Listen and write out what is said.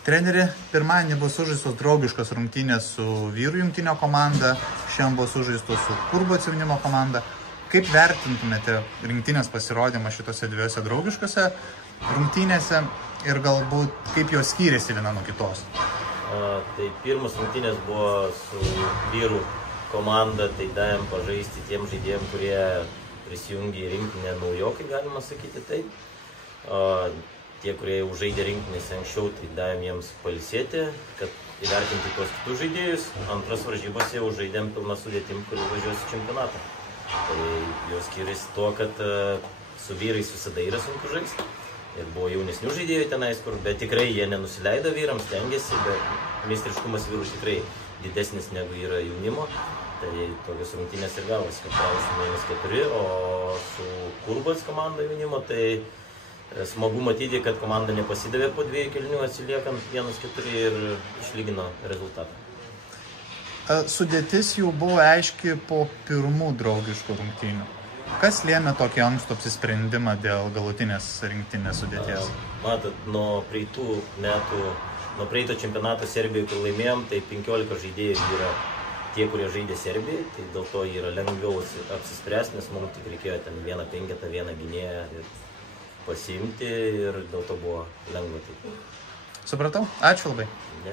Treneri, pirmadienį buvo sužaistos draugiškos rungtynės su vyrų jungtinio komanda, šiandien buvo sužaistos su Kurboc jaunimo komanda. Kaip vertintumėte rinktinės pasirodymą šitose dviejose draugiškose rungtynėse ir galbūt kaip jos skyrėsi viena nuo kitos? Tai pirmas rungtynės buvo su vyrų komanda, tai davėm pažaisti tiem žaidėjim, kurie prisijungė į rinktinę naujokai, galima sakyti taip. Tie, kurie jau žaidė rinktinėse anksčiau, tai davėm jiems pailsėti, kad įvertinti tuos kitus žaidėjus. Antras varžybose jau žaidėm pilną sudėtim, kuri važiuos į čempionatą. Tai jos skiriasi tuo, kad su vyrais visada yra sunku žaisti. Ir buvo jaunesnių žaidėjų tenais, bet tikrai jie nenusileido vyrams, stengiasi, bet meistriškumas vyrų tikrai didesnis negu yra jaunimo. Tai tokios rungtynės ir gavosi, kad pralašėme 1-4, o su Kurboc komanda jaunimo, tai smagu matyti, kad komanda nepasidavė po 2 kėlinių atsiliekant 1-4 ir išlygino rezultatą. Sudėtis jau buvo aiški po pirmų draugiškų rungtynių. Kas lėmė tokį ankstų apsisprendimą dėl galutinės rinktinės sudėties? Matot, nuo praeito čempionato Serbijoje, kur laimėjom, tai 15 žaidėjų yra tie, kurie žaidė Serbijai, tai dėl to yra lengviau apsispręsti, nes mums tik reikėjo ten 1 penketą, 1 gynėją ir pasiimti ir dėl to buvo lengva. Supratau. Ačiū labai. Ne,